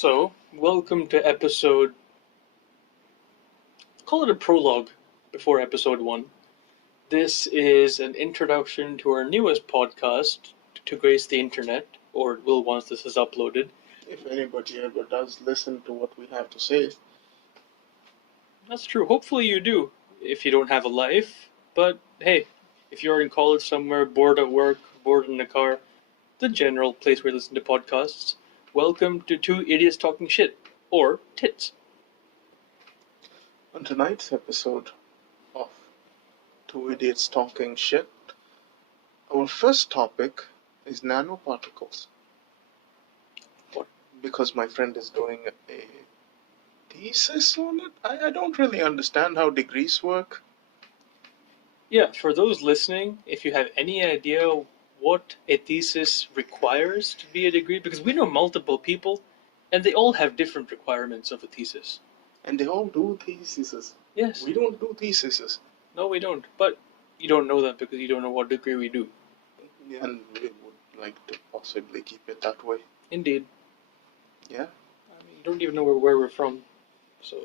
So, welcome to call it a prologue before episode 1. This is an introduction to our newest podcast to grace the internet, or it will once this is uploaded. If anybody ever does listen to what we have to say. That's true. Hopefully you do, if you don't have a life. But hey, if you're in college somewhere, bored at work, bored in the car, the general place where you listen to podcasts, welcome to Two Idiots Talking Shit, or Tits. On tonight's episode of Two Idiots Talking Shit, our first topic is nanoparticles. What? Because my friend is doing a thesis on it. I don't really understand how degrees work. Yeah, for those listening, if you have any idea what a thesis requires to be a degree, because we know multiple people and they all have different requirements of a thesis. And they all do theses. Yes. We don't do theses. No, we don't. But you don't know that because you don't know what degree we do. And we would like to possibly keep it that way. Indeed. Yeah. I mean, you don't even know where we're from. So,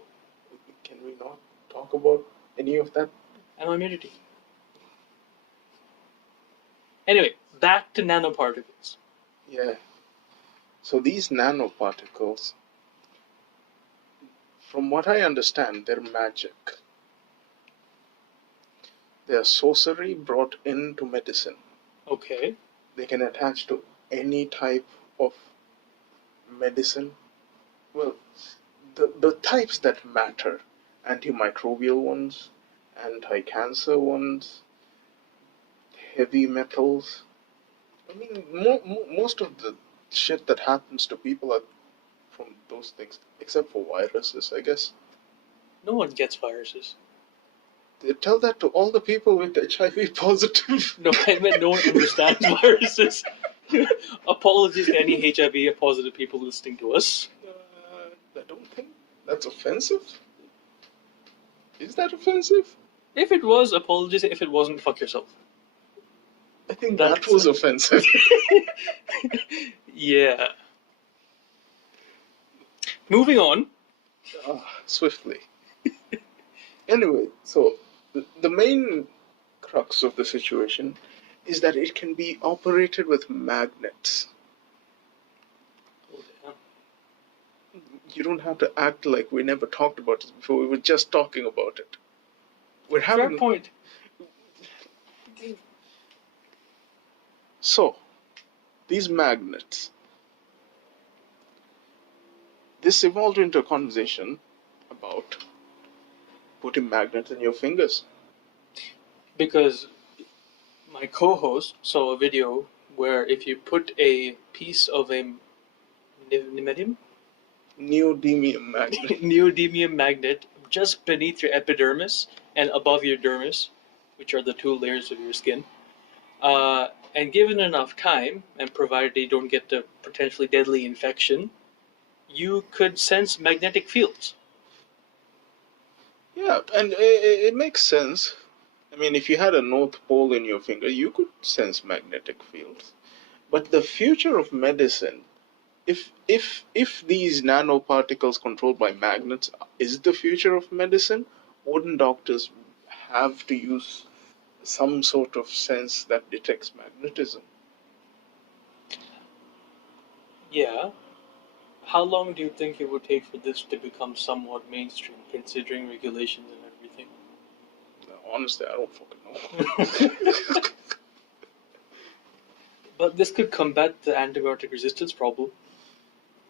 can we not talk about any of that? Anonymity. Anyway, back to nanoparticles. Yeah. So these nanoparticles, from what I understand, they're magic. They are sorcery brought into medicine. Okay. They can attach to any type of medicine. Well, the types that matter: antimicrobial ones, anti-cancer ones, heavy metals. I mean, most of the shit that happens to people are from those things, except for viruses, I guess. No one gets viruses. They tell that to all the people with HIV positive. No, I meant no one understands viruses. Apologies to any HIV positive people listening to us. I don't think that's offensive. Is that offensive? If it was, apologies. If it wasn't, fuck yourself. I think that was offensive. Yeah. Moving on. Swiftly. Anyway, so the main crux of the situation is that it can be operated with magnets. Oh, yeah. You don't have to act like we never talked about this before. We were just talking about it. We're having... Fair point. So, these magnets. This evolved into a conversation about putting magnets in your fingers. Because my co-host saw a video where if you put a piece of a neodymium magnet. neodymium magnet just beneath your epidermis and above your dermis, which are the two layers of your skin, and given enough time, and provided you don't get the potentially deadly infection, you could sense magnetic fields. Yeah, and it makes sense. I mean, if you had a North Pole in your finger, you could sense magnetic fields. But the future of medicine, if these nanoparticles controlled by magnets is the future of medicine, wouldn't doctors have to use some sort of sense that detects magnetism? Yeah. How long do you think it would take for this to become somewhat mainstream, considering regulations and everything? Honestly, I don't fucking know. But this could combat the antibiotic resistance problem.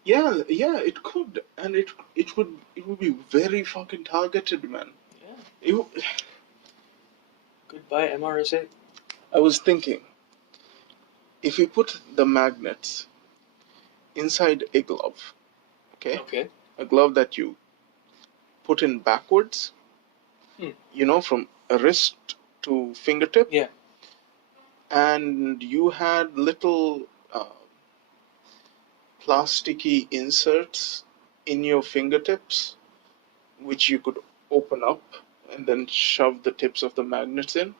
Yeah, it could, and it would be very fucking targeted, man. Yeah. Goodbye, MRSA. I was thinking, if you put the magnets inside a glove, Okay. a glove that you put in backwards, from a wrist to fingertip, yeah, and you had little plasticky inserts in your fingertips, which you could open up and then shove the tips of the magnets in.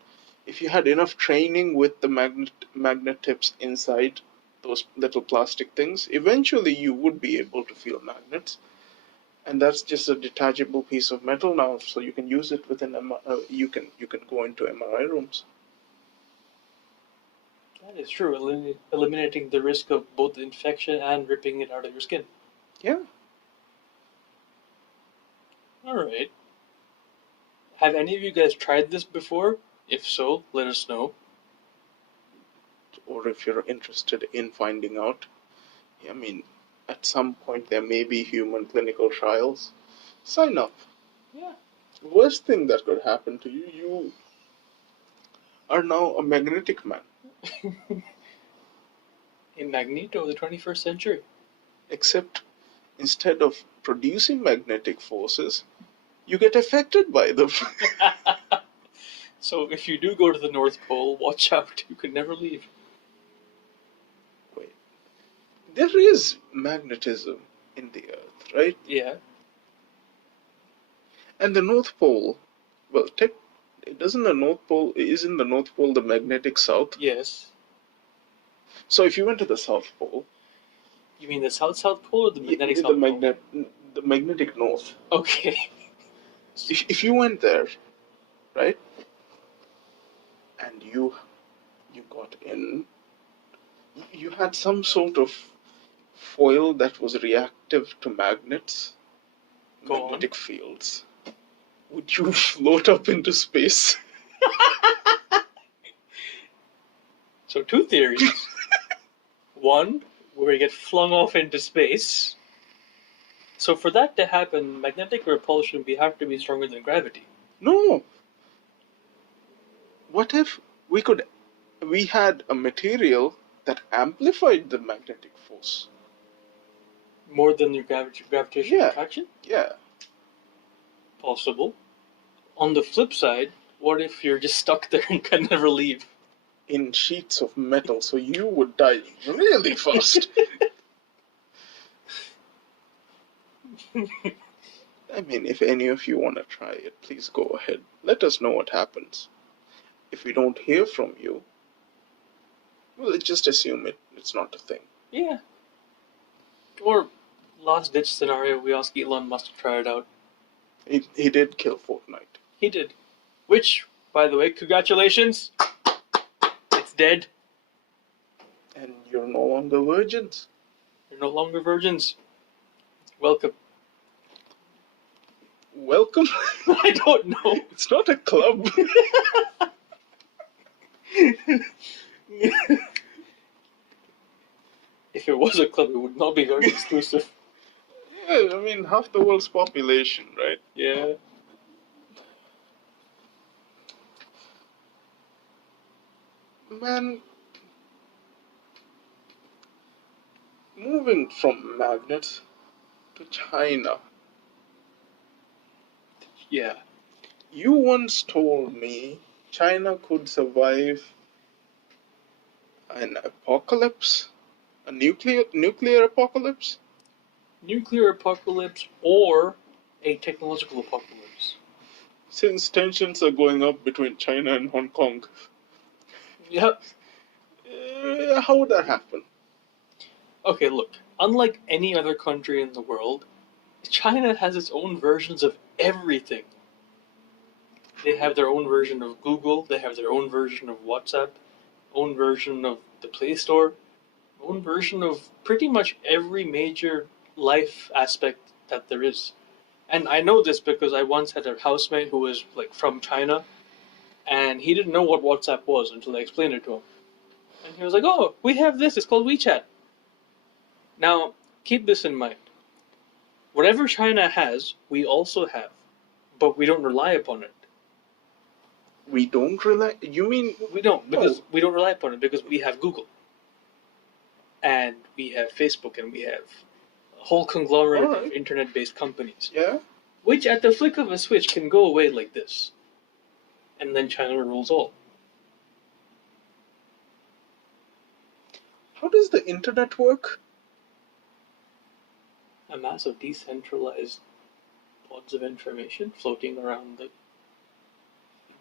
If you had enough training with the magnet tips inside those little plastic things, eventually you would be able to feel magnets. And that's just a detachable piece of metal now, so you can use it within you can go into MRI rooms. That is true, eliminating the risk of both infection and ripping it out of your skin. Yeah. Alright. Have any of you guys tried this before? If so, let us know. Or if you're interested in finding out, I mean, at some point there may be human clinical trials. Sign up. Yeah. Worst thing that could happen to you, you are now a magnetic man. A Magneto of the 21st century. Except instead of producing magnetic forces, you get affected by them. So if you do go to the North Pole, watch out. You can never leave. Wait. There is magnetism in the Earth, right? Yeah. And the North Pole, well, isn't the North Pole the magnetic south? Yes. So if you went to the South Pole, You mean the South Pole or the magnetic the South Pole? the magnetic north. Okay. If you went there, right, and you got in, you had some sort of foil that was reactive to magnets, magnetic fields. Would you float up into space? So two theories. One, where we get flung off into space. So for that to happen, magnetic repulsion would have to be stronger than gravity. No. What if we had a material that amplified the magnetic force? More than your gravitational attraction? Yeah. Possible. On the flip side, what if you're just stuck there and can never leave? In sheets of metal, so you would die really fast. I mean, if any of you want to try it, please go ahead. Let us know what happens. If we don't hear from you, we'll just assume it's not a thing. Yeah. Or, last ditch scenario, we ask Elon Musk to try it out. He did kill Fortnite. He did. Which, by the way, congratulations! It's dead. And you're no longer virgins. You're no longer virgins. Welcome. Welcome? I don't know. It's not a club. If it was a club, it would not be very exclusive. Yeah, I mean, half the world's population, right? Yeah. Man, moving from magnets to China. Yeah. You once told me China could survive an apocalypse? A nuclear apocalypse? Nuclear apocalypse or a technological apocalypse. Since tensions are going up between China and Hong Kong. Yep. How would that happen? Okay, look. Unlike any other country in the world, China has its own versions of everything. They have their own version of Google, they have their own version of WhatsApp, own version of the Play Store, own version of pretty much every major life aspect that there is. And I know this because I once had a housemate who was like from China, and he didn't know what WhatsApp was until I explained it to him. And he was like, "Oh, we have this, it's called WeChat." Now, keep this in mind. Whatever China has, we also have, but we don't rely upon it. We don't rely. You mean we don't? Because we don't rely upon it because we have Google, and we have Facebook, and we have a whole conglomerate of internet-based companies. Yeah. Which, at the flick of a switch, can go away like this, and then China rules all. How does the internet work? A mass of decentralized pods of information floating around the.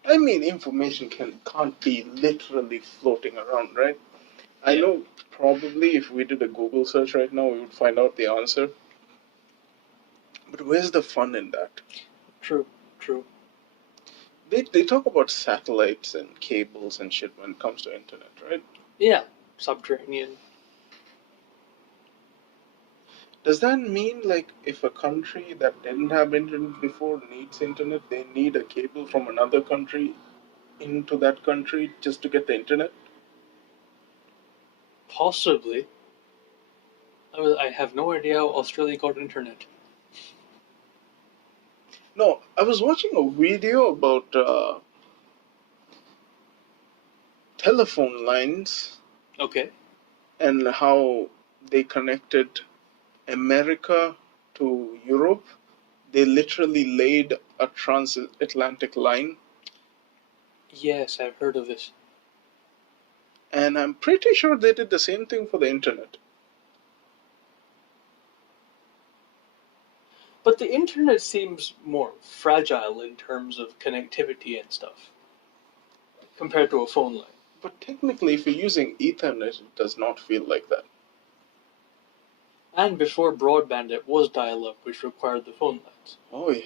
I mean, information can't be literally floating around, right? I Yeah. know probably if we did a Google search right now, we would find out the answer. But where's the fun in that? True. True. They talk about satellites and cables and shit when it comes to internet, right? Yeah. Subterranean. Does that mean like if a country that didn't have internet before needs internet, they need a cable from another country into that country just to get the internet? Possibly. I have no idea how Australia got internet. No, I was watching a video about telephone lines Okay. and how they connected America to Europe. They literally laid a transatlantic line, Yes, I've heard of this. and I'm pretty sure they did the same thing for the internet. But the internet seems more fragile in terms of connectivity and stuff compared to a phone line. But technically, if you're using Ethernet, it does not feel like that. And before broadband, it was dial up, which required the phone lines, Oh yeah,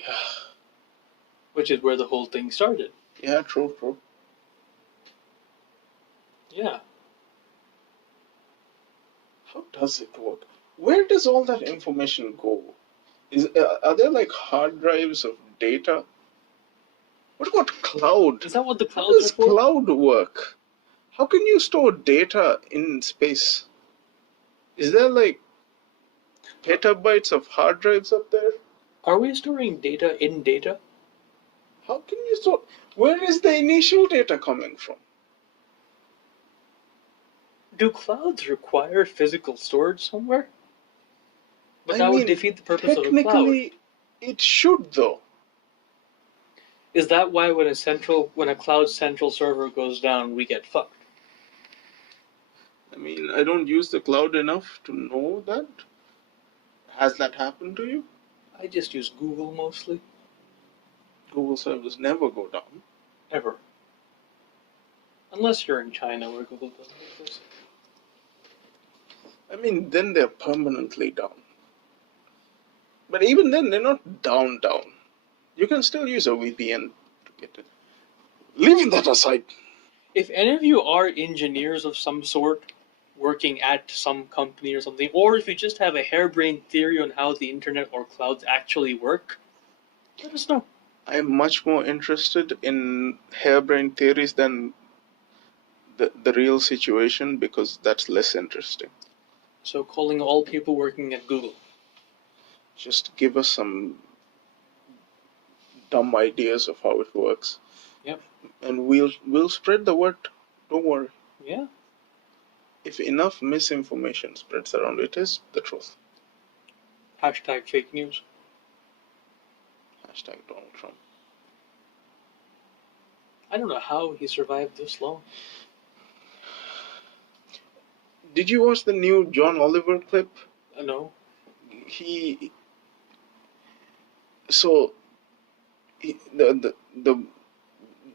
which is where the whole thing started. yeah, true, true. Yeah. How does it work? Where does all that information go? Are there like hard drives of data? What about cloud? Is that what the How clouds does are for? cloud work? How can you store data in space? Is there like petabytes of hard drives up there? Are we storing data in data? How can you store? Where is the initial data coming from? Do clouds require physical storage somewhere? But I that would mean, defeat the purpose of a cloud. technically, it should though. Is that why when a cloud central server goes down, we get fucked? I mean, I don't use the cloud enough to know that. Has that happened to you? I just use Google mostly. Google servers never go down. Ever. Unless you're in China where Google doesn't exist. I mean, then they're permanently down. But even then, they're not down. You can still use a VPN to get it. Leaving that aside, If any of you are engineers of some sort, working at some company or something, or if you just have a harebrained theory on how the internet or clouds actually work, let us know. I'm much more interested in harebrained theories than the real situation because that's less interesting. So calling all people working at Google. Just give us some dumb ideas of how it works. Yep. And we'll spread the word. Don't worry. Yeah. If enough misinformation spreads around, it is the truth. Hashtag fake news. Hashtag Donald Trump. I don't know how he survived this long. Did you watch the new John Oliver clip? No.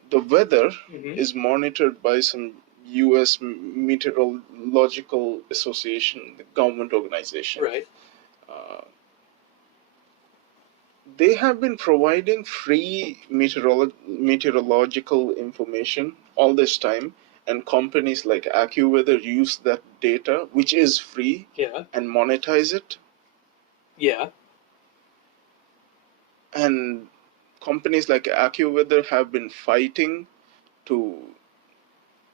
The weather Mm-hmm. is monitored by some U.S. Meteorological Association, the government organization. Right. They have been providing free meteorological information all this time, and companies like AccuWeather use that data, which is free, Yeah. and monetize it. Yeah. And companies like AccuWeather have been fighting to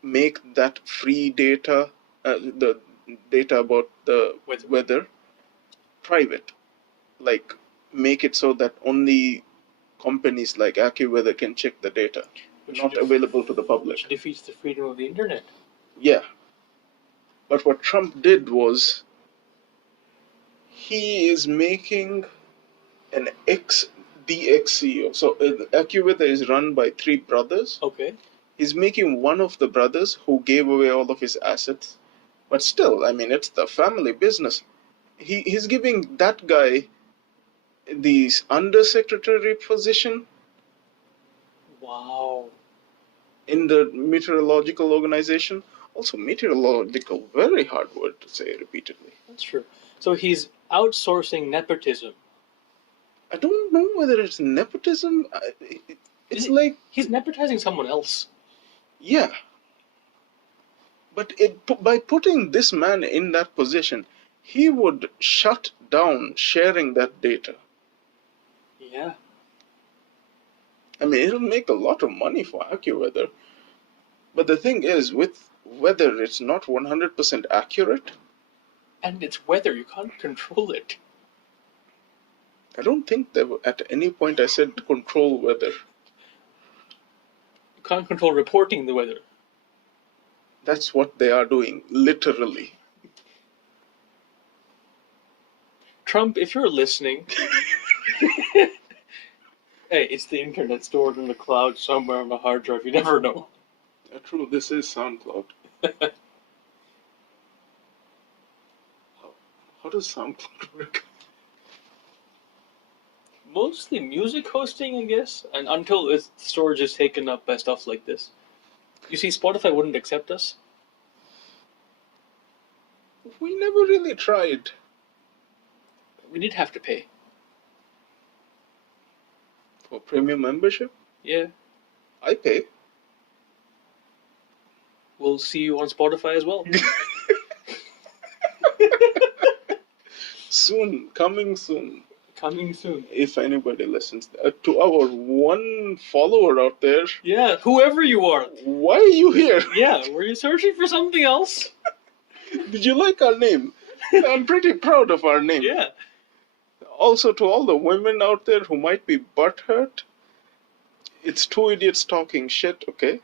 make that free data, the data about the weather, private. Like, make it so that only companies like AccuWeather can check the data, not available to the public. Which defeats the freedom of the internet. Yeah. But what Trump did was, he is making an DXCO. So AccuWeather is run by three brothers. Okay. He's making one of the brothers who gave away all of his assets. But still, I mean, it's the family business. He's giving that guy the undersecretary position. Wow. In the meteorological organization. Also, meteorological, very hard word to say repeatedly. That's true. So he's outsourcing nepotism. I don't know whether it's nepotism. It's like, He's nepotizing someone else. yeah. But by putting this man in that position, he would shut down sharing that data. Yeah. I mean, it'll make a lot of money for AccuWeather. But the thing is, with weather, it's not 100% accurate. And it's weather. You can't control it. I don't think that at any point I said control weather. You can't control reporting the weather. That's what they are doing, literally. Trump, if you're listening, hey, it's the internet stored in the cloud somewhere on the hard drive. You never know. True, this is SoundCloud. How does SoundCloud work? Mostly music hosting, I guess, and until its storage is taken up by stuff like this. You see, Spotify wouldn't accept us. We never really tried. We did have to pay. For premium membership? Yeah. I pay. We'll see you on Spotify as well. Soon, coming soon. Coming soon. If anybody listens. To our one follower out there. Yeah, whoever you are. Why are you here? Yeah, were you searching for something else? Did you like our name? I'm pretty proud of our name. Yeah. Also, to all the women out there who might be butthurt, it's two idiots talking shit, okay?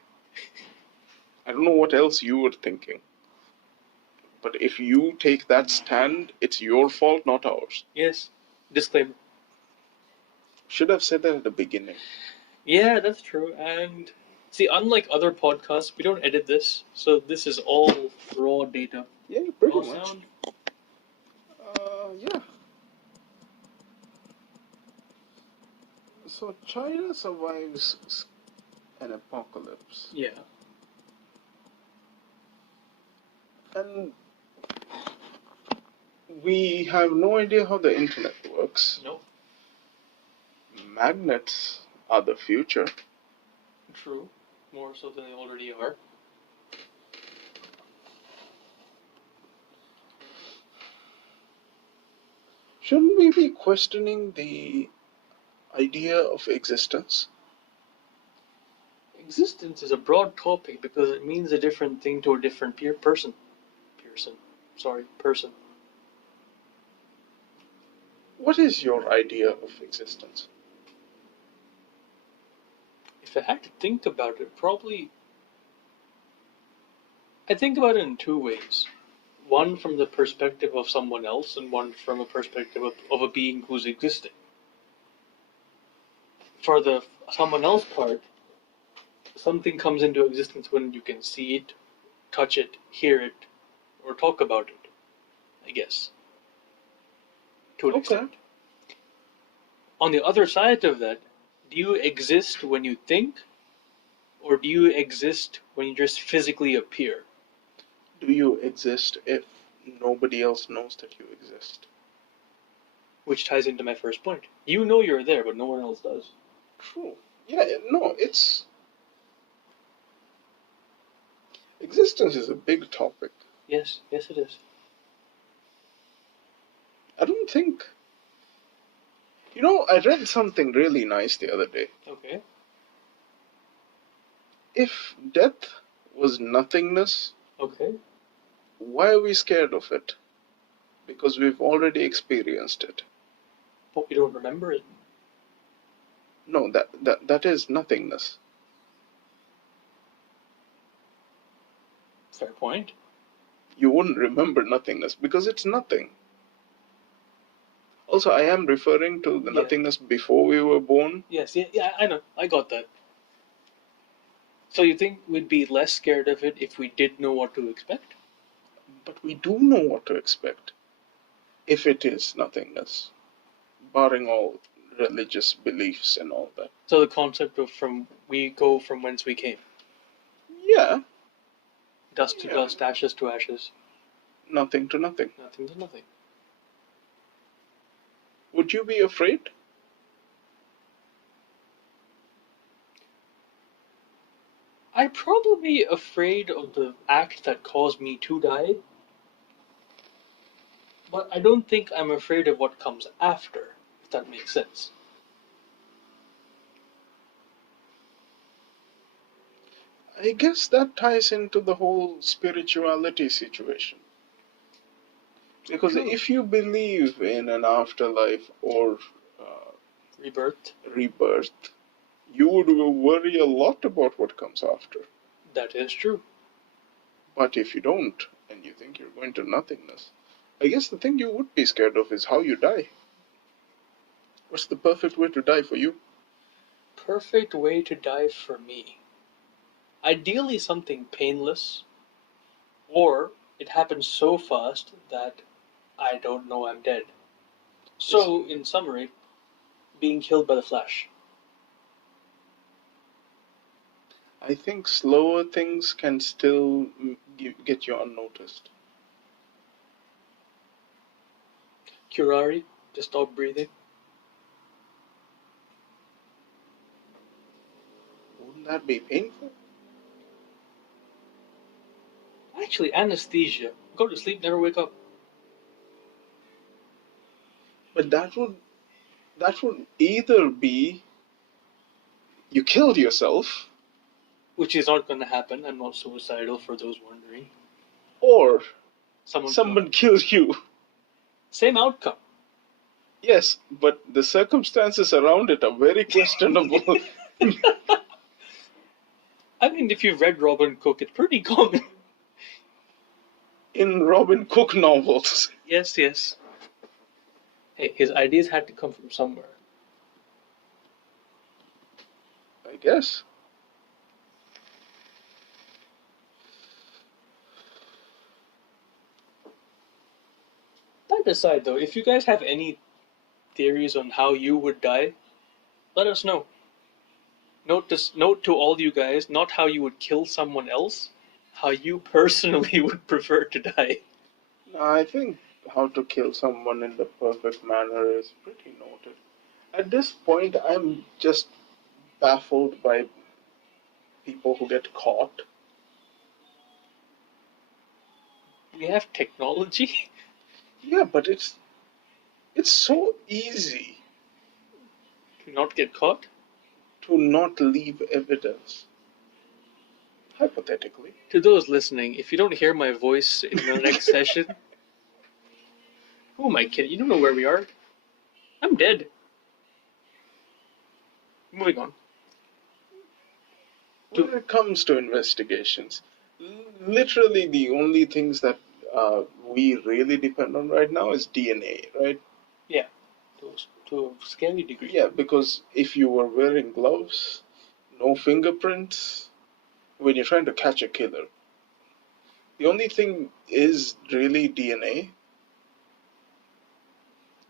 I don't know what else you were thinking. But if you take that stand, it's your fault, not ours. Yes. Disclaimer. Should have said that at the beginning. Yeah, that's true. And see, unlike other podcasts, we don't edit this, so this is all raw data. Yeah, pretty Raw much. sound. Yeah. So China survives an apocalypse. Yeah. And we have no idea how the internet works. No. Magnets are the future. True. More so than they already are. Shouldn't we be questioning the idea of existence? Existence is a broad topic because it means a different thing to a different person. What is your idea of existence? If I had to think about it, probably I think about it in two ways. One from the perspective of someone else, and one from a perspective of a being who's existing. For the someone else part, something comes into existence when you can see it, touch it, hear it, or talk about it, I guess. To an extent. On the other side of that, do you exist when you think, or do you exist when you just physically appear? Do you exist if nobody else knows that you exist? Which ties into my first point. You know you're there, but no one else does. True. Yeah, no, it's... Existence is a big topic. Yes, it is. I don't think... You know, I read something really nice the other day. Okay. If death was nothingness, Okay. why are we scared of it? Because we've already experienced it. But we don't remember it. No, that is nothingness. Fair point. You wouldn't remember nothingness because it's nothing. Also, I am referring to the nothingness before we were born. Yes, yeah, I know. I got that. So you think we'd be less scared of it if we did know what to expect? But we do know what to expect. If it is nothingness. Barring all religious beliefs and all that. So the concept of we go from whence we came. Yeah. Dust to Yeah. dust, ashes to ashes, Nothing to nothing. nothing to nothing. Would you be afraid? I'd probably be afraid of the act that caused me to die, but I don't think I'm afraid of what comes after, if that makes sense. I guess that ties into the whole spirituality situation. Because True. if you believe in an afterlife or Rebirth, rebirth, you would worry a lot about what comes after. that is true. But if you don't, and you think you're going to nothingness, I guess the thing you would be scared of is how you die. What's the perfect way to die for you? Perfect way to die for me. Ideally, something painless, or it happens so fast that I don't know I'm dead. So, in summary, being killed by the Flash. I think slower things can still get you unnoticed. Curari, just stop breathing. Wouldn't that be painful? Actually, anesthesia. Go to sleep, never wake up. But that would either be you killed yourself, Which is not going to happen. I'm not suicidal, for those wondering. or Someone someone killed you. Same outcome. Yes, but the circumstances around it are very questionable. I mean, if you've read Robin Cook, it's pretty common. In Robin Cook novels. Yes, yes. Hey, his ideas had to come from somewhere. I guess. That aside, though, if you guys have any theories on how you would die, let us know. Note to all you guys, not how you would kill someone else, how you personally would prefer to die. I think how to kill someone in the perfect manner is pretty noted. At this point, I'm just baffled by people who get caught. We have technology. Yeah, but it's so easy To not get caught. to not leave evidence. Hypothetically. To those listening, if you don't hear my voice in the next session, who am I kidding? You don't know where we are. I'm dead. Moving on. When it comes to investigations, literally the only things that we really depend on right now is DNA, right? Yeah, to a scary degree. Yeah, because if you were wearing gloves, no fingerprints, when you're trying to catch a killer, the only thing is really DNA.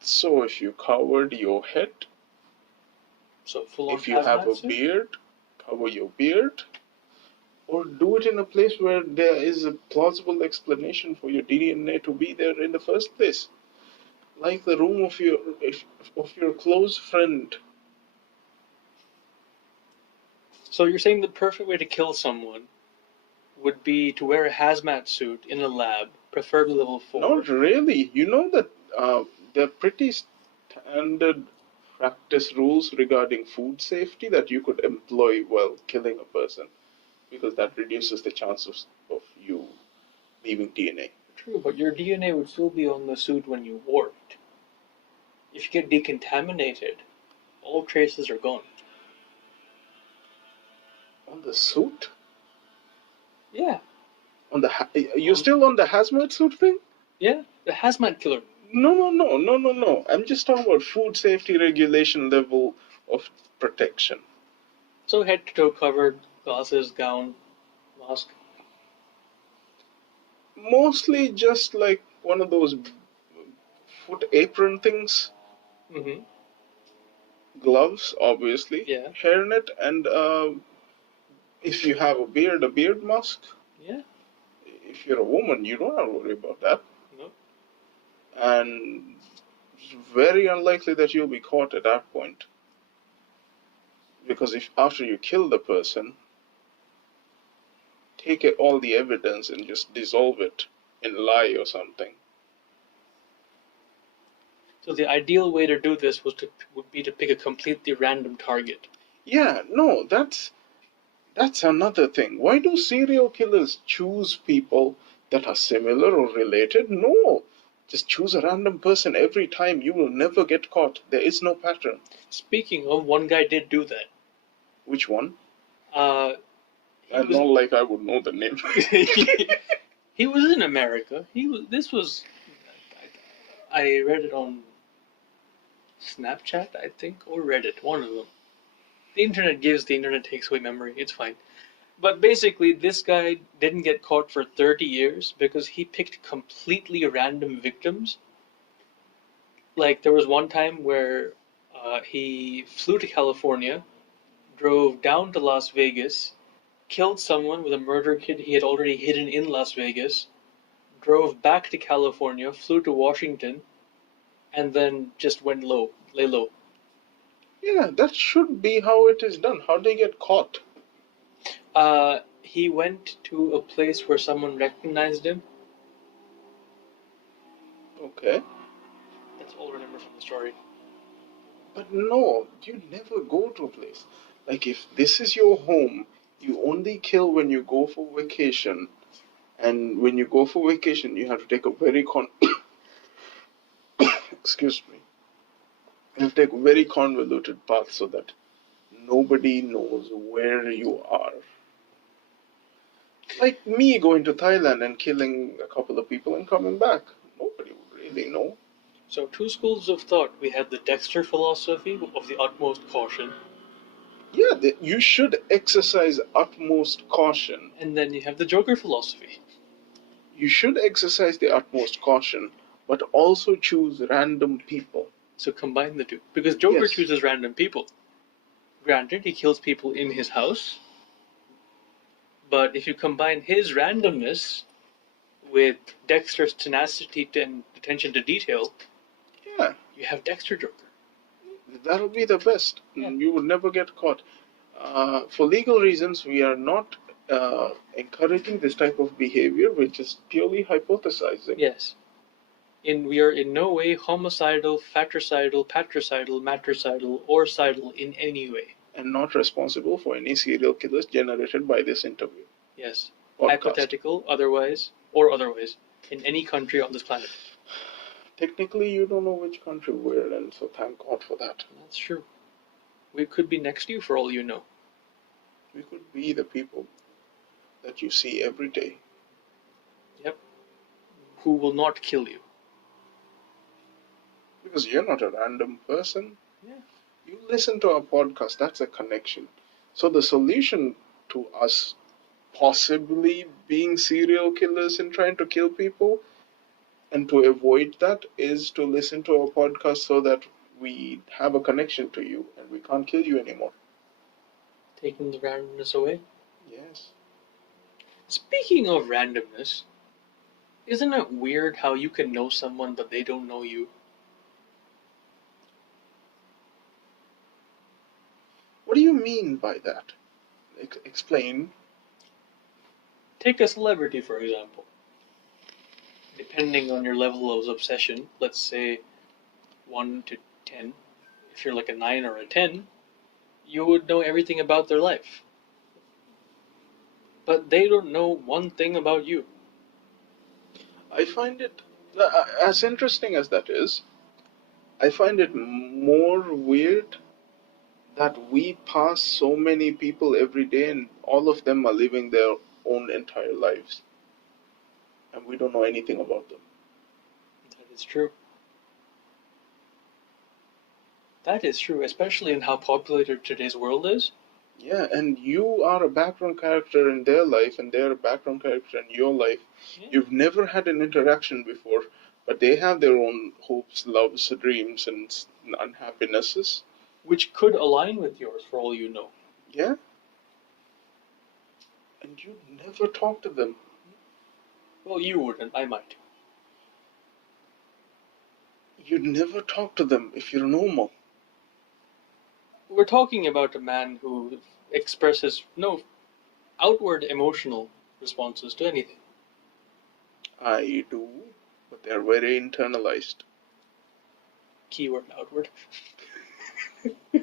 So if you covered your head, So full on if you have a hazmat suit? beard, cover your beard, or do it in a place where there is a plausible explanation for your DNA to be there in the first place, like the room of your close friend. So you're saying the perfect way to kill someone would be to wear a hazmat suit in a lab, preferably level 4. Not really. You know that there are pretty standard practice rules regarding food safety that you could employ while killing a person, because that reduces the chances of you leaving DNA. True, but your DNA would still be on the suit when you wore it. If you get decontaminated, all traces are gone. On the suit? Yeah, On the you're still on the hazmat suit thing? yeah, the hazmat killer. No. I'm just talking about food safety regulation level of protection. So head to toe covered, glasses, gown, mask. Mostly just like one of those foot apron things, Mm-hmm. gloves, obviously, Yeah. hairnet, and if you have a beard mask. Yeah. if you're a woman, you don't have to worry about that. No. And it's very unlikely that you'll be caught at that point. Because if after you kill the person, take all the evidence and just dissolve it in lye or something. So the ideal way to do this would be to pick a completely random target. Yeah, no, that's another thing. Why do serial killers choose people that are similar or related? No, just choose a random person every time. You will never get caught. There is no pattern. Speaking of, one guy did do that. Which one? He Not like I would know the name. he was in America. I read it on Snapchat, I think, or Reddit, one of them. The internet gives, the internet takes away memory. It's fine. But basically, this guy didn't get caught for 30 years because he picked completely random victims. Like, there was one time where he flew to California, drove down to Las Vegas, killed someone with a murder kit he had already hidden in Las Vegas, drove back to California, flew to Washington, and then just went lay low. Yeah, that should be how it is done. How do you get caught? He went to a place where someone recognized him. Okay. That's all I remember from the story. But no, you never go to a place. Like, if this is your home, you only kill when you go for vacation. And when you go for vacation, you have to take a very excuse me. You have to take a very convoluted path so that nobody knows where you are. Like me going to Thailand and killing a couple of people and coming back. Nobody would really know. So, two schools of thought. We have the Dexter philosophy of the utmost caution. Yeah, you should exercise utmost caution. And then you have the Joker philosophy. You should exercise the utmost caution, but also choose random people. So combine the two. Because Joker Yes. chooses random people. Granted, he kills people in his house. But if you combine his randomness with Dexter's tenacity and attention to detail, Yeah, you have Dexter Joker. that'll be the best. Yeah. You would never get caught. For legal reasons, we are not encouraging this type of behavior. We're just purely hypothesizing. Yes. We are in no way homicidal, fratricidal, patricidal, matricidal, or cidal in any way. And not responsible for any serial killers generated by this interview. Yes. Podcast. Hypothetical, otherwise, in any country on this planet. Technically, you don't know which country we're in, so thank God for that. That's true. We could be next to you for all you know. We could be the people that you see every day. Yep. Who will not kill you. Because you're not a random person. Yeah. You listen to our podcast, that's a connection. So the solution to us possibly being serial killers and trying to kill people and to avoid that is to listen to our podcast so that we have a connection to you and we can't kill you anymore. Taking the randomness away. Yes. Speaking of randomness, isn't it weird how you can know someone but they don't know you? What do you mean by that? Explain. Take a celebrity, for example. Depending on your level of obsession, let's say 1 to 10, if you're like a 9 or a 10, you would know everything about their life. But they don't know one thing about you. I find it, as interesting as that is, I find it more weird that we pass so many people every day and all of them are living their own entire lives. And we don't know anything about them. That is true. That is true, especially in how populated today's world is. Yeah, and you are a background character in their life and they're a background character in your life. Yeah. You've never had an interaction before, but they have their own hopes, loves, dreams, and unhappinesses. Which could align with yours for all you know. Yeah? And you never talk to them. Well, you wouldn't. I might. You'd never talk to them if you're normal. We're talking about a man who expresses no outward emotional responses to anything. I do, but they're very internalized. Keyword outward. I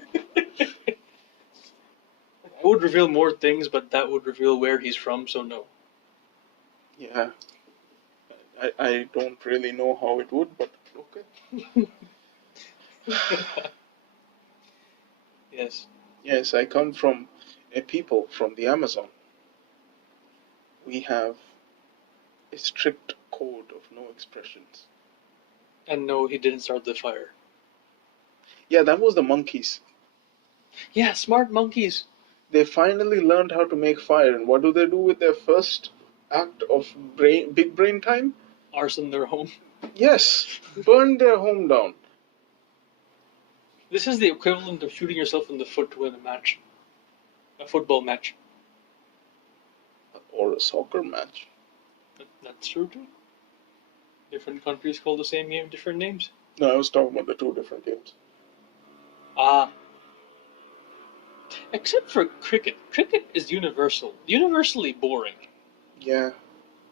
would reveal more things, but that would reveal where he's from, so no. Yeah. I don't really know how it would, but okay. Yes. Yes, I come from a people from the Amazon. We have a strict code of no expressions. And no, he didn't start the fire. Yeah, that was the monkeys. Yeah, smart monkeys. They finally learned how to make fire, and what do they do with their first act of big brain time? Arson their home. Yes, burn their home down. This is the equivalent of shooting yourself in the foot to win a match. A football match. Or a soccer match. That's true too. Different countries call the same game different names. No, I was talking about the two different games. Ah. Except for cricket. Cricket is universally boring. Yeah.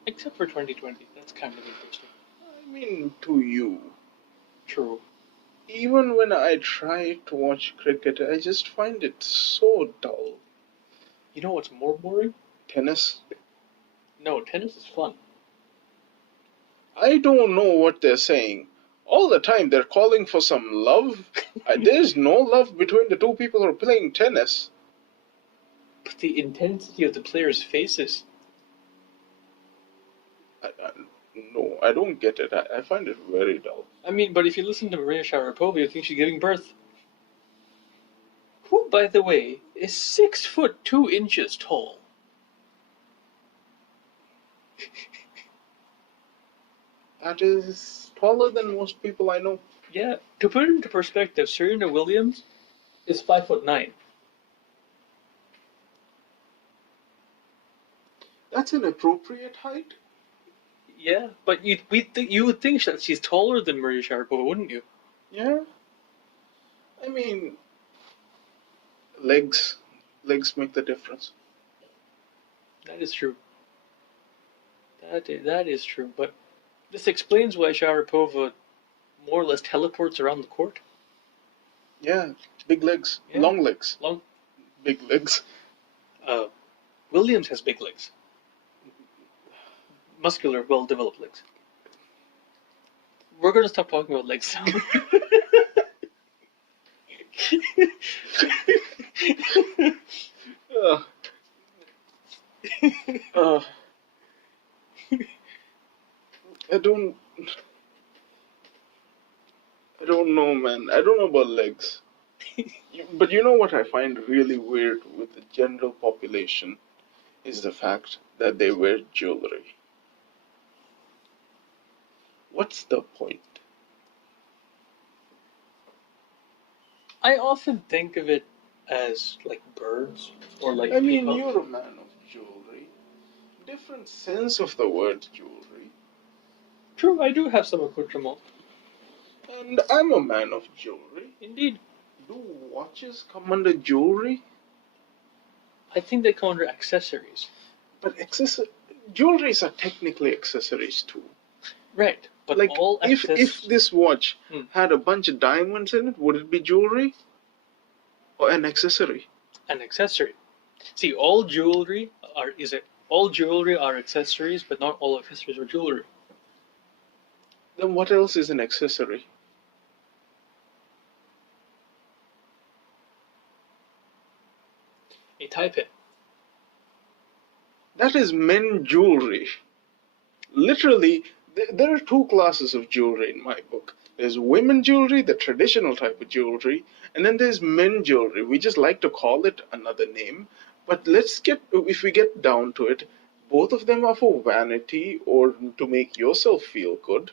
Except for 2020. That's kind of interesting. I mean, to you. True. Even when I try to watch cricket, I just find it so dull. You know what's more boring? Tennis? No, tennis is fun. I don't know what they're saying. All the time they're calling for some love. There's no love between the two people who are playing tennis. But the intensity of the players' faces. No, I don't get it. I find it very dull. I mean, but if you listen to Maria Sharapova, you think she's giving birth. Who, by the way, is 6'2" tall? That is taller than most people I know. Yeah. To put it into perspective, Serena Williams is 5'9". That's an appropriate height. Yeah, but you would think that she's taller than Maria Sharapova, wouldn't you? Yeah. I mean, legs make the difference. That is true. That is true, but this explains why Sharapova more or less teleports around the court. Yeah, big legs, Yeah. long legs, Long. big legs. Williams has big legs. Muscular, well-developed legs. We're going to stop talking about legs now. I don't know, man. I don't know about legs. But you know what I find really weird with the general population is the fact that they wear jewelry. What's the point? I often think of it as like birds or like I mean, peacocks. you're a man of jewelry. Different sense of the word jewelry. True, I do have some accoutrement. And I'm a man of jewelry. Indeed. Do watches come under jewelry? I think they come under accessories. But jewelries are technically accessories too. Right, but Like, all if this watch Hmm. had a bunch of diamonds in it, would it be jewelry? Or an accessory? An accessory. See, all jewelry are accessories, but not all accessories are jewelry. Then what else is an accessory? A tie pin. That is men jewelry. Literally, there are two classes of jewelry in my book. There's women jewelry, the traditional type of jewelry, and then there's men jewelry. We just like to call it another name, but if we get down to it, both of them are for vanity or to make yourself feel good,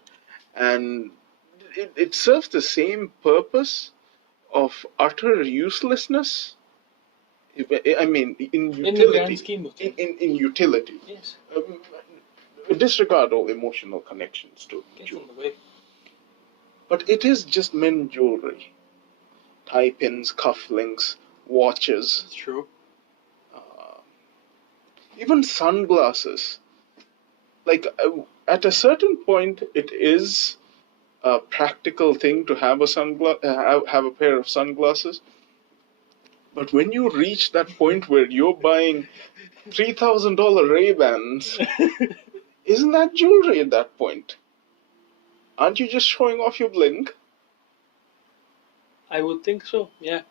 and it serves the same purpose of utter uselessness. I mean, in In the grand utility. scheme of things. In utility. Yes. Disregard all emotional connections to Get jewelry. in the way. But it is just men jewelry. Tie pins, cufflinks, watches, It's true. uh, even sunglasses. Like at a certain point, it is a practical thing to have have a pair of sunglasses. But when you reach that point where you're buying $3,000 Ray-Bans, isn't that jewelry at that point? Aren't you just showing off your bling? I would think so, yeah.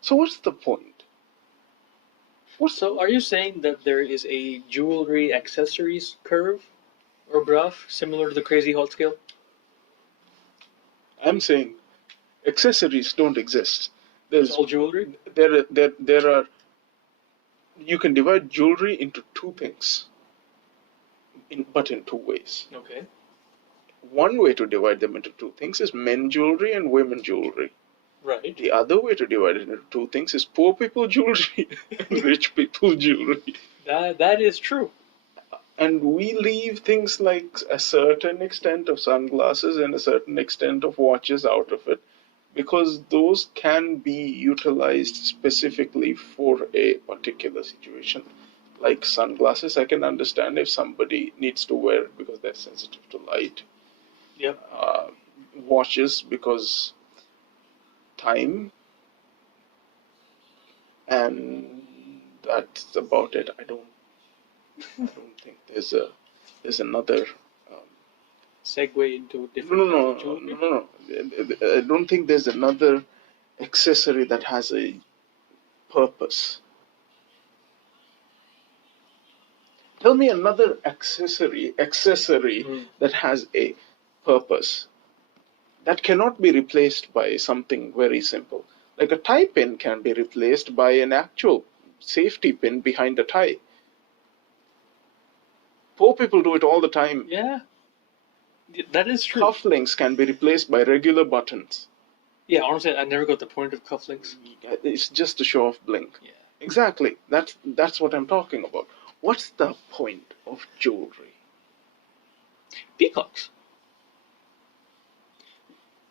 So what's the point? So are you saying that there is a jewelry accessories curve or graph similar to the Crazy Hot scale? I'm saying accessories don't exist. It's all jewelry? There are. You can divide jewelry into two things, but in two ways. Okay. One way to divide them into two things is men jewelry and women jewelry. Right. The other way to divide it into two things is poor people jewelry and rich people jewelry. That is true. And we leave things like a certain extent of sunglasses and a certain extent of watches out of it because those can be utilized specifically for a particular situation. Like sunglasses, I can understand if somebody needs to wear it because they're sensitive to light. Yep. Watches because time, and that's about it. I don't think there's another. Segue into No, different no, kinds of no, jewelry. no, no. I don't think there's another accessory that has a purpose. Tell me another accessory that has a purpose that cannot be replaced by something very simple. Like a tie pin can be replaced by an actual safety pin behind a tie. Poor people do it all the time. Yeah. That is true. Cufflinks can be replaced by regular buttons. Yeah, honestly, I never got the point of cufflinks. It's just to show off bling. Yeah. Exactly. That's what I'm talking about. What's the point of jewelry? Peacocks.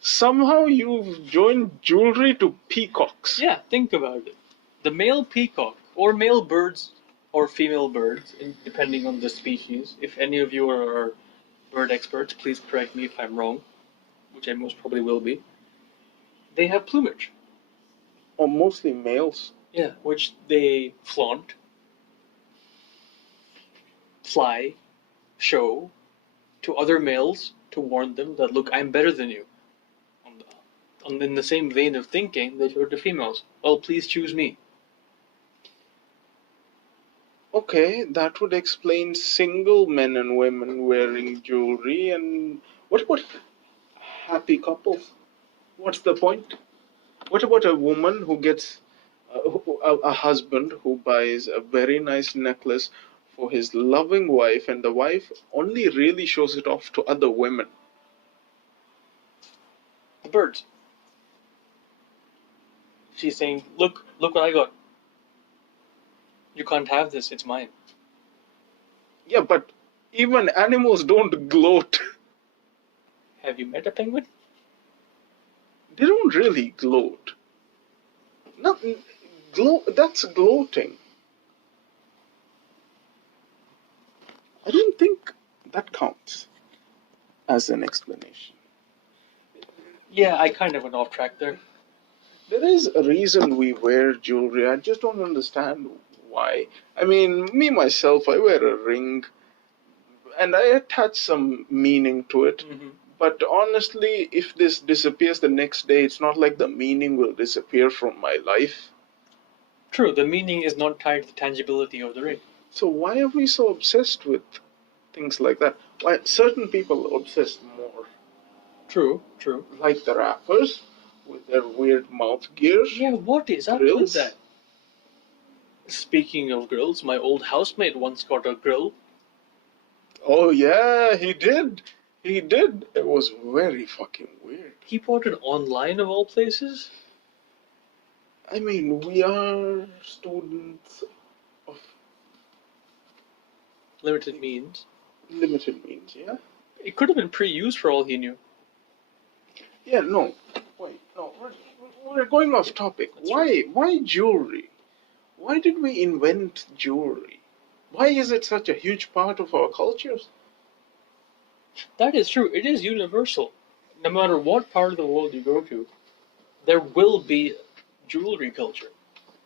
Somehow you've joined jewelry to peacocks. Yeah, think about it. The male peacock, or male birds, or female birds, depending on the species. If any of you are bird experts, please correct me if I'm wrong, which I most probably will be. They have plumage. Or mostly males. Yeah, which they flaunt, fly, show to other males to warn them that, look, I'm better than you. In the same vein of thinking, they show it to females. Well, please choose me. Okay, that would explain single men and women wearing jewelry. And what about happy couples? What's the point? What about a woman who gets a husband who buys a very nice necklace for his loving wife, and the wife only really shows it off to other women? The birds. She's saying, look what I got. You can't have this, it's mine. Yeah, but even animals don't gloat. Have you met a penguin? They don't really gloat. Not that's gloating. I don't think that counts as an explanation. Yeah, I kind of went off track there. There is a reason we wear jewelry. I just don't understand why. I mean, me myself, I wear a ring and I attach some meaning to it. Mm-hmm. But honestly, if this disappears the next day, it's not like the meaning will disappear from my life. True, the meaning is not tied to the tangibility of the ring. So why are we so obsessed with things like that? Why certain people are obsessed more? True. Like the rappers with their weird mouth gears. Yeah, what is up with that? Speaking of grills, my old housemate once got a grill. Oh yeah, he did. He did. It was very fucking weird. He bought it online of all places? I mean, we are students of limited means. Limited means, yeah? It could have been pre-used for all he knew. Yeah, no. Wait, no, we're going off topic. That's Why jewelry? Why did we invent jewelry? Why is it such a huge part of our cultures? That is true. It is universal. No matter what part of the world you go to, there will be jewelry culture.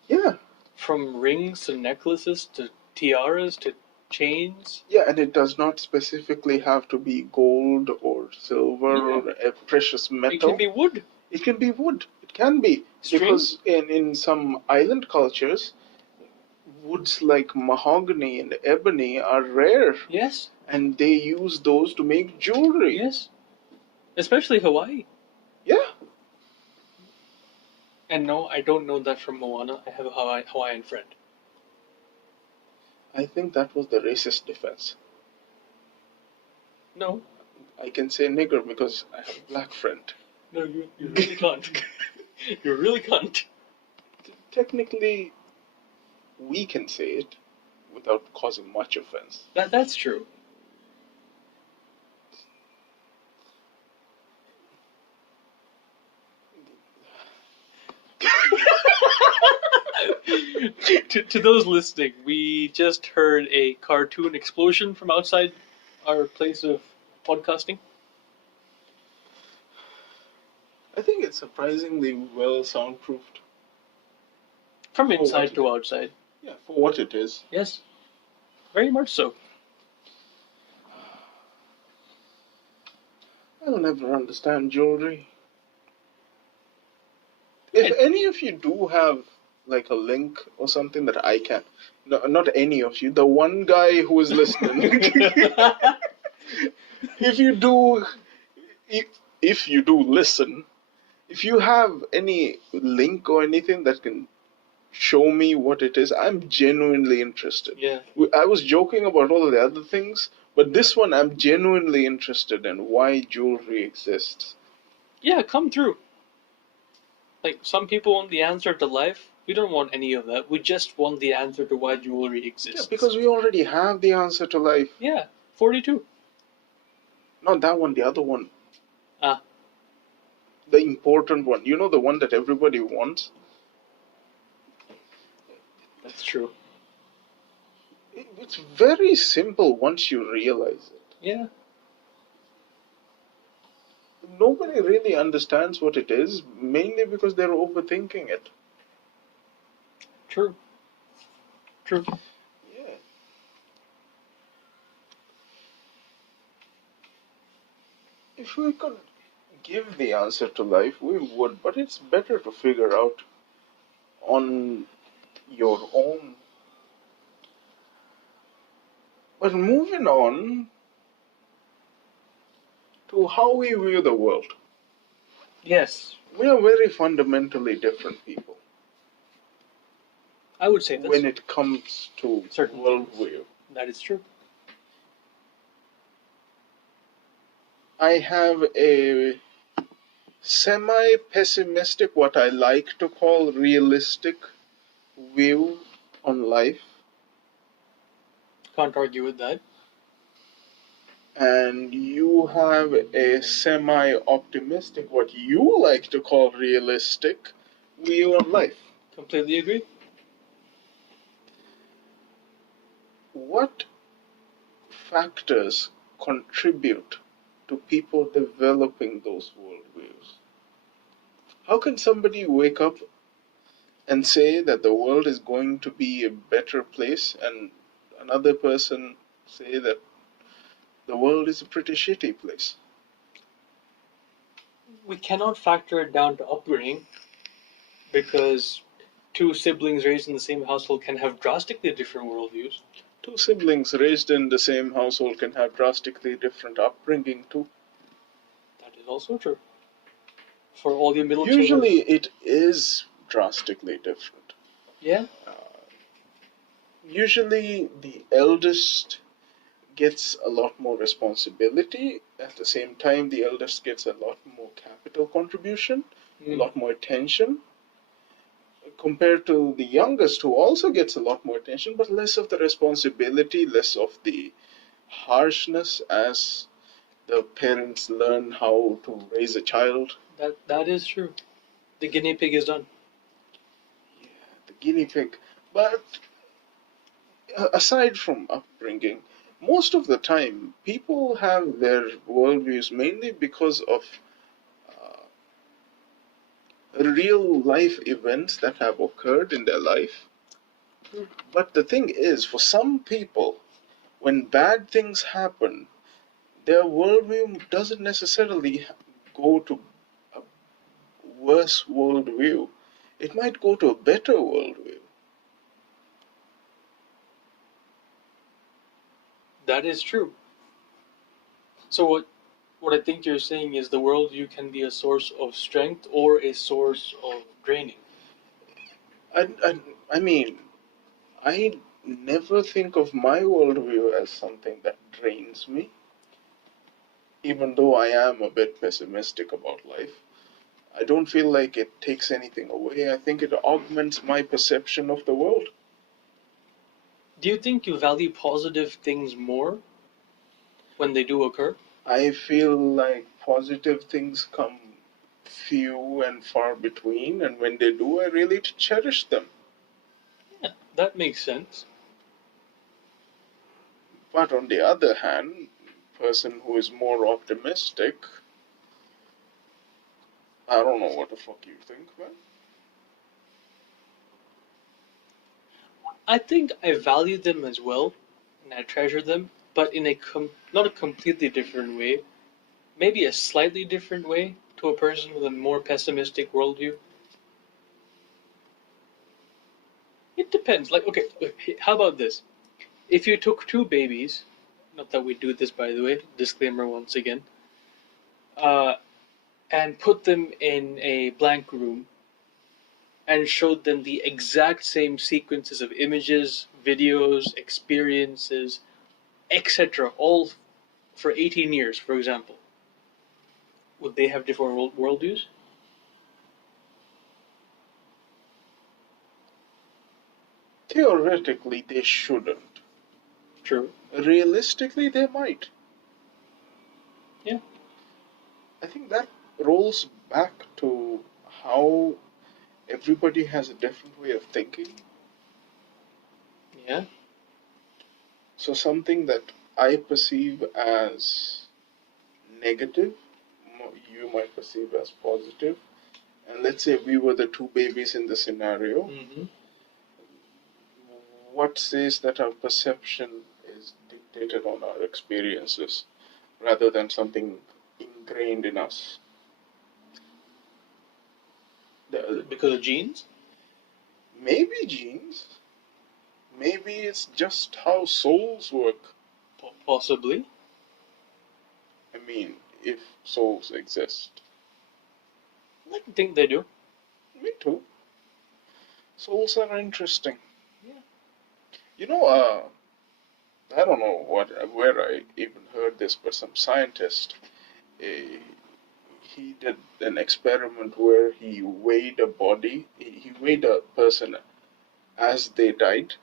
Yeah, From rings to necklaces to tiaras to chains. yeah, and it does not specifically have to be gold or silver or a precious metal. It can be wood. It can be wood. It can be. String. Because in some island cultures, woods like mahogany and ebony are rare. Yes. And they use those to make jewelry. Yes. Especially Hawaii. Yeah. And no, I don't know that from Moana. I have a Hawaiian friend. I think that was the racist defense. No. I can say nigger because I have a black friend. No, you really can't. You really can't. Technically, we can say it without causing much offense. That's true. to those listening, we just heard a cartoon explosion from outside our place of podcasting. I think it's surprisingly well soundproofed. From inside to outside. Yeah, for what it is. Yes. Very much so. I'll never understand jewelry. If any of you do have like a link or something that I can, no, not any of you, the one guy who is listening. if you do listen, if you have any link or anything that can show me what it is, I'm genuinely interested. Yeah. I was joking about all the other things, but this one I'm genuinely interested in why jewelry exists. Yeah, come through. Like, some people want the answer to life. We don't want any of that. We just want the answer to why jewelry exists. Yeah, because we already have the answer to life. Yeah, 42. Not that one, the other one. Ah. The important one. You know, the one that everybody wants? That's true. It's very simple once you realize it. Yeah. Nobody really understands what it is, mainly because they're overthinking it. True. True. Yeah. If we could give the answer to life, we would, but it's better to figure out on your own. But moving on to how we view the world. Yes. We are very fundamentally different people. I would say this. When it comes to certain worldview. That is true. I have a semi-pessimistic, what I like to call realistic view on life. Can't argue with that. And you have a semi-optimistic, what you like to call realistic view on life. Completely agree. What factors contribute to people developing those worldviews? How can somebody wake up and say that the world is going to be a better place and another person say that the world is a pretty shitty place? We cannot factor it down to upbringing because two siblings raised in the same household can have drastically different worldviews. Two siblings raised in the same household can have drastically different upbringing too. That is also true. For all your middle Usually children. it is drastically different. Yeah. Usually the eldest gets a lot more responsibility. At the same time, the eldest gets a lot more capital contribution, a lot more attention. compared to the youngest, who also gets a lot more attention, but less of the responsibility, less of the harshness as the parents learn how to raise a child. That is true. The guinea pig is done. Yeah, the guinea pig. But aside from upbringing, most of the time people have their worldviews mainly because of real life events that have occurred in their life. But the thing is, for some people, when bad things happen, their worldview doesn't necessarily go to a worse worldview. It might go to a better worldview. That is true. So what I think you're saying is the worldview can be a source of strength or a source of draining. I, I, I mean, I never think of my worldview as something that drains me, even though I am a bit pessimistic about life. I don't feel like it takes anything away. I think it augments my perception of the world. Do you think you value positive things more when they do occur? I feel like positive things come few and far between, and when they do, I really cherish them. Yeah, that makes sense. But on the other hand, person who is more optimistic, I don't know what the fuck you think, man. I think I value them as well, and I treasure them, but in a not a completely different way. Maybe a slightly different way to a person with a more pessimistic worldview. It depends. Like, okay, how about this? If you took two babies, not that we do this by the way, disclaimer once again, uh, and put them in a blank room and showed them the exact same sequences of images, videos, experiences, etc., all for 18 years, for example, would they have different worldviews? Theoretically, they shouldn't. True. Realistically, they might. Yeah. I think that rolls back to how everybody has a different way of thinking. Yeah. So, something that I perceive as negative, you might perceive as positive. And let's say we were the two babies in the scenario. Mm-hmm. What says that our perception is dictated on our experiences rather than something ingrained in us? Because of genes? Maybe genes, maybe it's just how souls work. Possibly. I mean, if souls exist. I think they do. Me too. Souls are interesting. Yeah. You know, I don't know where I even heard this, but some scientist, uh, he did an experiment where he weighed a body, he weighed a person as they died,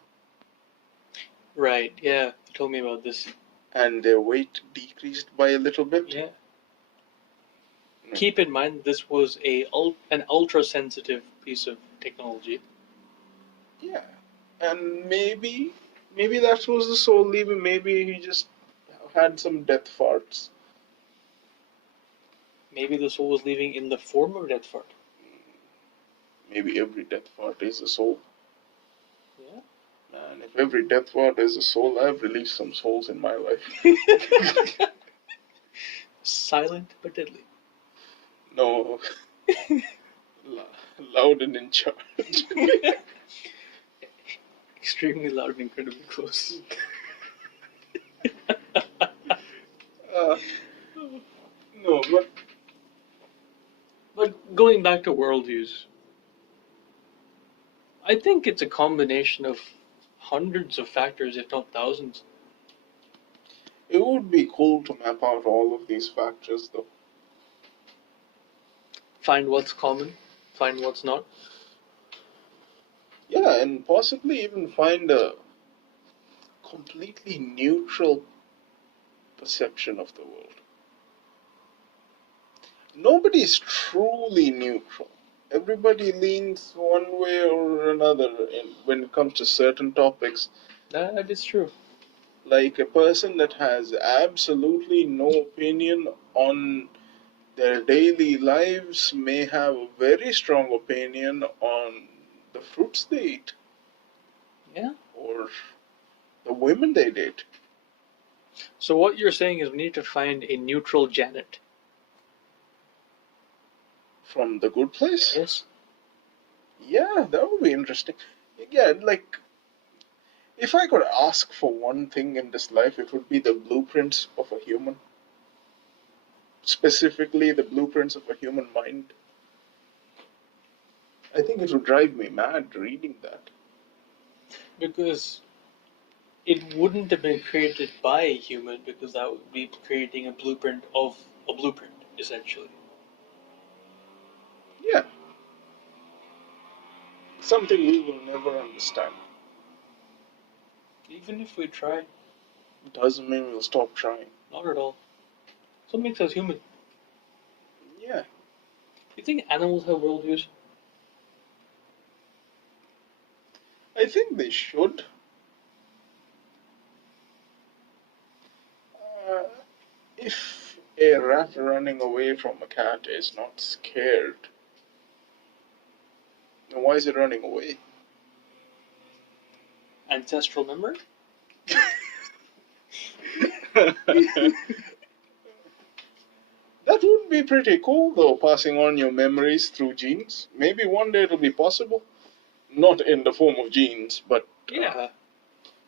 Right. Yeah. You told me about this. and their weight decreased by a little bit. Yeah. Keep in mind this was an ultra sensitive piece of technology. Yeah, and maybe that was the soul leaving. Maybe he just had some death farts. Maybe the soul was leaving in the form of death fart. Maybe every death fart is a soul. Yeah. And if every death fart is a soul, I've released some souls in my life. Silent but deadly. No, loud and in charge. Extremely loud and incredibly close. uh, no, But going back to worldviews, I think it's a combination of hundreds of factors, if not thousands. it would be cool to map out all of these factors, though. Find what's common, find what's not. and possibly even find a completely neutral perception of the world. Nobody is truly neutral. Everybody leans one way or another when it comes to certain topics. That is true. Like a person that has absolutely no opinion on their daily lives may have a very strong opinion on the fruits they eat Yeah. or the women they date. So what you're saying is we need to find a neutral Janet. From The Good Place? Yes. Yeah, that would be interesting. Yeah, like if I could ask for one thing in this life, it would be the blueprints of a human. Specifically, the blueprints of a human mind. I think it would drive me mad reading that. Because it wouldn't have been created by a human, because that would be creating a blueprint of a blueprint, essentially. Yeah. Something we will never understand. Even if we try, Doesn't mean we'll stop trying. not at all. So what makes us human? Yeah. You think animals have worldviews? I think they should. Uh, if a rat running away from a cat is not scared, then why is it running away? Ancestral memory? That would be pretty cool, though, passing on your memories through genes. Maybe one day it'll be possible. Not in the form of genes, but Yeah.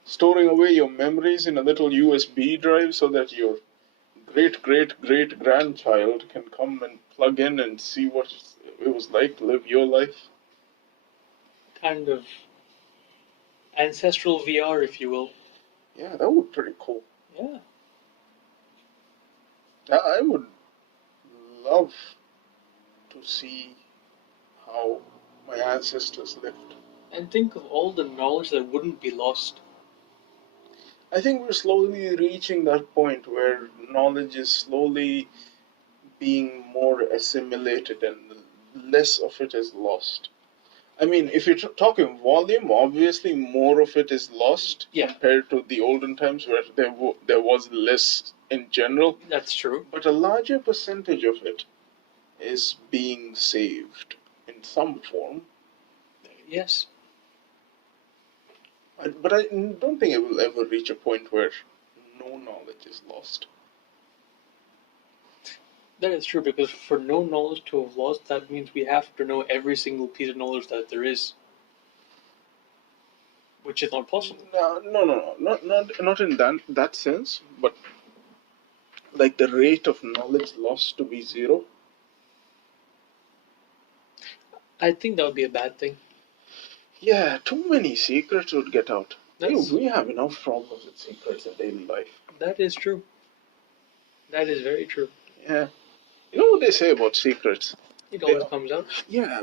storing away your memories in a little USB drive so that your great great great grandchild can come and plug in and see what it was like to live your life. Kind of ancestral VR, if you will. Yeah, that would be pretty cool. Yeah. I would love to see how my ancestors lived. And think of all the knowledge that wouldn't be lost. I think we're slowly reaching that point where knowledge is slowly being more assimilated and less of it is lost. I mean, if you're talking volume, obviously more of it is lost compared to the olden times where there was less in general. That's true. But a larger percentage of it is being saved in some form. Yes. But I don't think it will ever reach a point where no knowledge is lost. That is true, because for no knowledge to have lost, that means we have to know every single piece of knowledge that there is, which is not possible. No, not in that sense, but like the rate of knowledge lost to be zero. I think that would be a bad thing. Yeah, too many secrets would get out. We have enough problems with secrets in daily life. That is true. That is very true. Yeah. You know what they say about secrets? It always comes out. Yeah.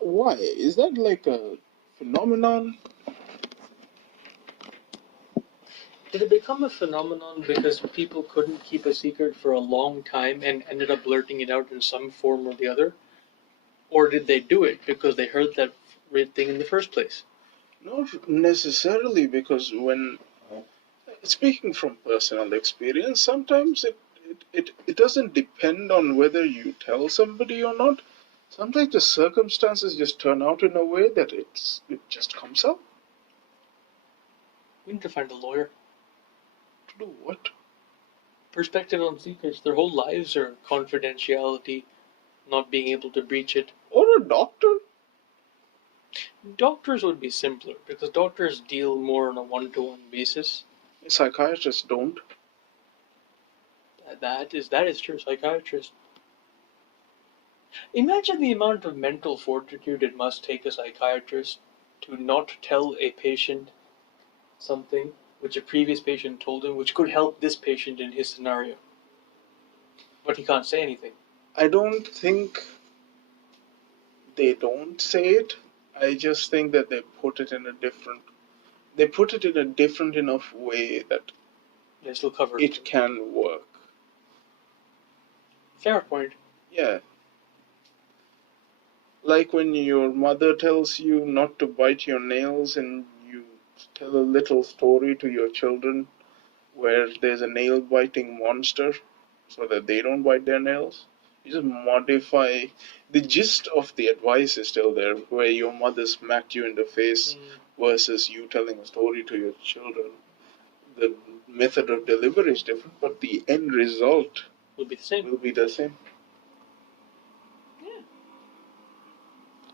Why? Is that like a phenomenon? Did it become a phenomenon because people couldn't keep a secret for a long time and ended up blurting it out in some form or the other? Or did they do it because they heard that weird thing in the first place? Not necessarily, because speaking from personal experience, sometimes it doesn't depend on whether you tell somebody or not. Sometimes the circumstances just turn out in a way that it just comes out. We need to find a lawyer. To do what? Perspective on secrets. Their whole lives are confidentiality, not being able to breach it. Or a doctor? Doctors would be simpler, because doctors deal more on a one-to-one basis. Psychiatrists don't. That is true. Psychiatrists. Imagine the amount of mental fortitude it must take a psychiatrist to not tell a patient something which a previous patient told him, which could help this patient in his scenario. But he can't say anything. I don't think they don't say it. I just think that they put it in a different enough way that They still cover it can work. Fair point. Yeah. Like when your mother tells you not to bite your nails and you tell a little story to your children where there's a nail biting monster so that they don't bite their nails. You just modify the gist of the advice is still there, where your mother smacked you in the face versus you telling a story to your children. The method of delivery is different, but the end result Will be the same. will be the same. Yeah.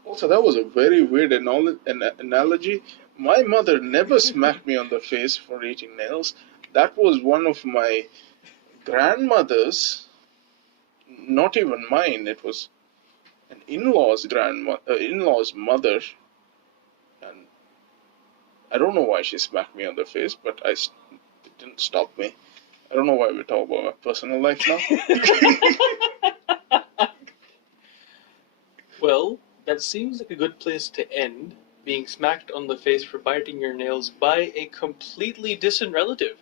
Also, that was a very weird analogy. My mother never smacked me on the face for eating nails. That was one of my grandmother's, not even mine. It was an in-law's mother, and I don't know why she smacked me on the face, but it didn't stop me. I don't know why we talk about my personal life now. Well, that seems like a good place to end, being smacked on the face for biting your nails by a completely distant relative.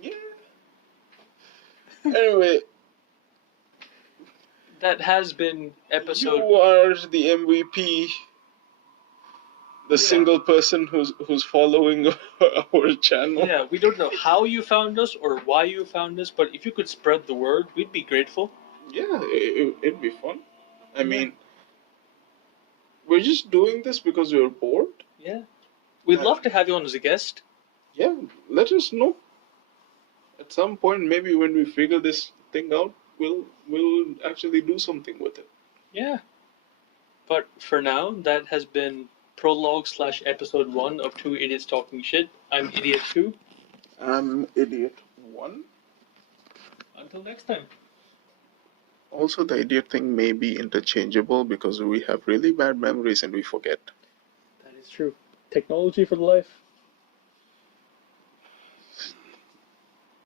Yeah. Anyway, That has been episode. you are the MVP, the Yeah. single person who's following our channel. Yeah, we don't know how you found us or why you found us, but if you could spread the word, we'd be grateful. Yeah, it'd be fun. I Yeah. mean, we're just doing this because we're bored. Yeah. We'd love to have you on as a guest. Yeah, let us know. At some point, maybe when we figure this thing out, we'll actually do something with it. Yeah. But for now, that has been prologue / episode 1 of Two Idiots Talking Shit. I'm Idiot 2. I'm Idiot 1. Until next time. Also, the idiot thing may be interchangeable because we have really bad memories and we forget. That is true. Technology for life.